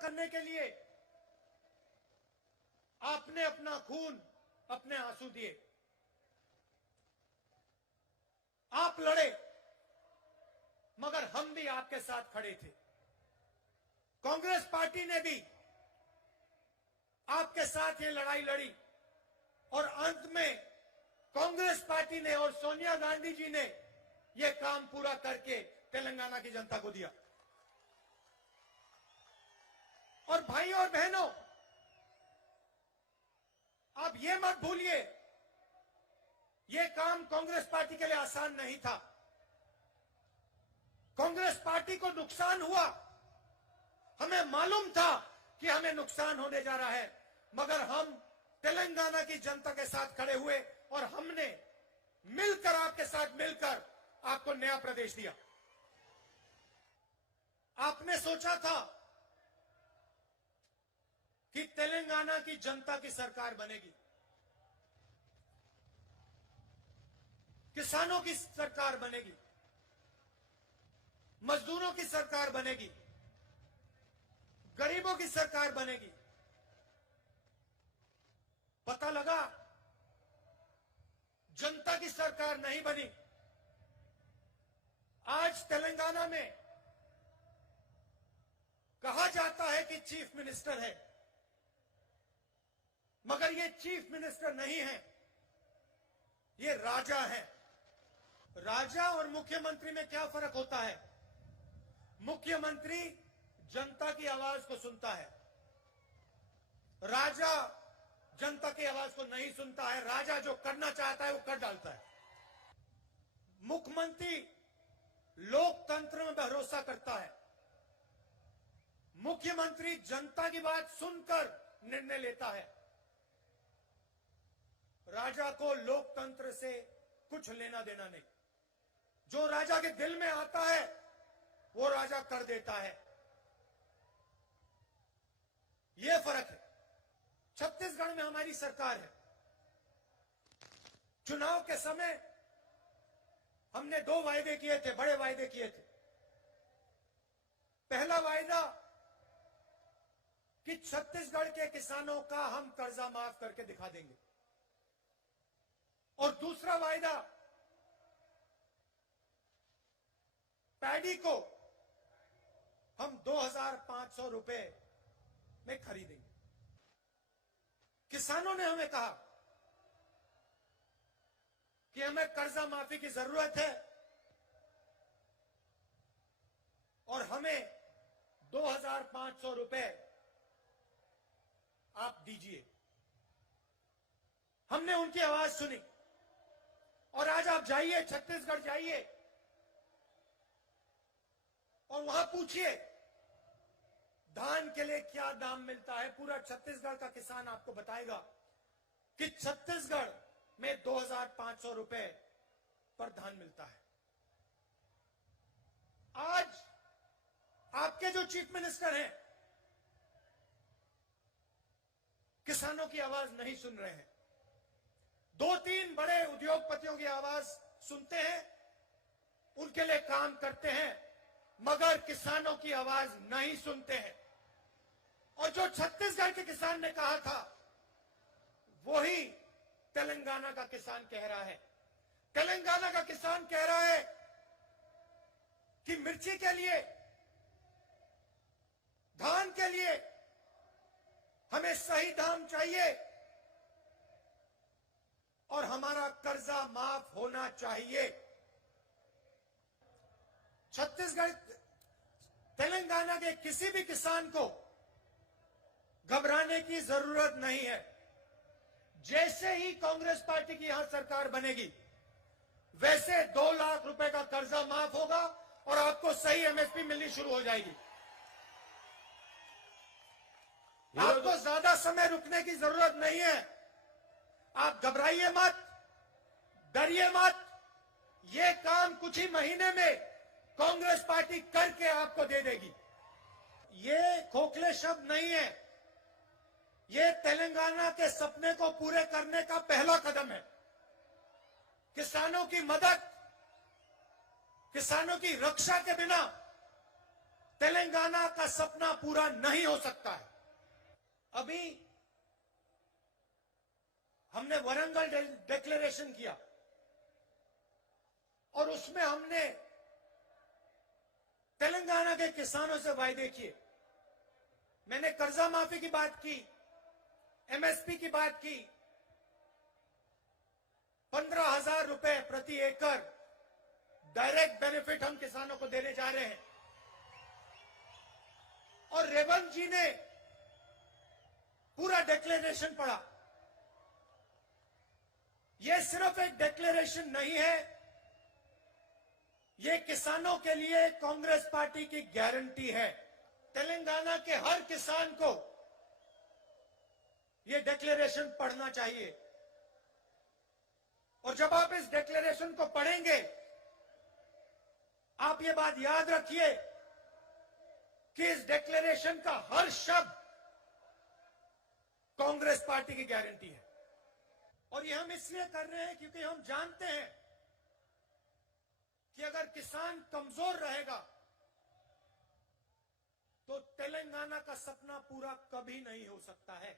करने के लिए आपने अपना खून, अपने आंसू दिए, आप लड़े, मगर हम भी आपके साथ खड़े थे। कांग्रेस पार्टी ने भी आपके साथ ये लड़ाई लड़ी और अंत में कांग्रेस पार्टी ने और सोनिया गांधी जी ने ये काम पूरा करके तेलंगाना की जनता को दिया। और भाई और बहनों, आप ये मत भूलिए, ये काम कांग्रेस पार्टी के लिए आसान नहीं था। कांग्रेस पार्टी को नुकसान हुआ, हमें मालूम था कि हमें नुकसान होने जा रहा है, मगर हम तेलंगाना की जनता के साथ खड़े हुए और हमने मिलकर, आपके साथ मिलकर आपको नया प्रदेश दिया। आपने सोचा था कि तेलंगाना की जनता की सरकार बनेगी, किसानों की सरकार बनेगी, मजदूरों की सरकार बनेगी, गरीबों की सरकार बनेगी। पता लगा जनता की सरकार नहीं बनी। आज तेलंगाना में कहा जाता है कि चीफ मिनिस्टर है, मगर ये चीफ मिनिस्टर नहीं है, ये राजा है। राजा और मुख्यमंत्री में क्या फर्क होता है? मुख्यमंत्री जनता की आवाज को सुनता है, राजा जनता की आवाज को नहीं सुनता है। राजा जो करना चाहता है वो कर डालता है। मुख्यमंत्री लोकतंत्र में भरोसा करता है, मुख्यमंत्री जनता की बात सुनकर निर्णय लेता है। राजा को लोकतंत्र से कुछ लेना देना नहीं, जो राजा के दिल में आता है वो राजा कर देता है। यह फर्क है। छत्तीसगढ़ में हमारी सरकार है। चुनाव के समय हमने 2 वायदे किए थे, बड़े वायदे किए थे। पहला वायदा कि छत्तीसगढ़ के किसानों का हम कर्जा माफ करके दिखा देंगे, और दूसरा वायदा पैडी को हम 2,500 रुपए में खरीदेंगे। किसानों ने हमें कहा कि हमें कर्जा माफी की जरूरत है और हमें 2,500 रुपए आप दीजिए। हमने उनकी आवाज सुनी और आज आप जाइए, छत्तीसगढ़ जाइए और वहां पूछिए धान के लिए क्या दाम मिलता है। पूरा छत्तीसगढ़ का किसान आपको बताएगा कि छत्तीसगढ़ में 2,500 रुपए पर धान मिलता है। आज आपके जो चीफ मिनिस्टर हैं किसानों की आवाज नहीं सुन रहे हैं। 2-3 बड़े उद्योगपतियों की आवाज सुनते हैं, उनके लिए काम करते हैं, मगर किसानों की आवाज नहीं सुनते हैं। और जो छत्तीसगढ़ के किसान ने कहा था वही तेलंगाना का किसान कह रहा है। तेलंगाना का किसान कह रहा है कि मिर्ची के लिए, धान के लिए हमें सही दाम चाहिए और हमारा कर्जा माफ होना चाहिए। छत्तीसगढ़, तेलंगाना के किसी भी किसान को घबराने की जरूरत नहीं है। जैसे ही कांग्रेस पार्टी की यहां सरकार बनेगी, वैसे 2 लाख रुपए का कर्जा माफ होगा और आपको सही एमएसपी मिलनी शुरू हो जाएगी। आपको ज्यादा समय रुकने की जरूरत नहीं है। आप घबराइए मत, डरिए मत। ये काम कुछ ही महीने में कांग्रेस पार्टी करके आपको दे देगी। ये खोखले शब्द नहीं है, ये तेलंगाना के सपने को पूरे करने का पहला कदम है। किसानों की मदद, किसानों की रक्षा के बिना तेलंगाना का सपना पूरा नहीं हो सकता है। अभी हमने वरंगल डिक्लेरेशन किया और उसमें हमने तेलंगाना के किसानों से वायदे किए। मैंने कर्जा माफी की बात की, एमएसपी की बात की, 15,000 रुपए प्रति एकड़ डायरेक्ट बेनिफिट हम किसानों को देने जा रहे हैं। और रेवंत जी ने पूरा डिक्लेरेशन पढ़ा। यह सिर्फ एक डिक्लेरेशन नहीं है, यह किसानों के लिए कांग्रेस पार्टी की गारंटी है। तेलंगाना के हर किसान को यह डिक्लेरेशन पढ़ना चाहिए। और जब आप इस डिक्लेरेशन को पढ़ेंगे, आप ये बात याद रखिए कि इस डिक्लेरेशन का हर शब्द कांग्रेस पार्टी की गारंटी है। और ये हम इसलिए कर रहे हैं क्योंकि हम जानते हैं कि अगर किसान कमजोर रहेगा तो तेलंगाना का सपना पूरा कभी नहीं हो सकता है।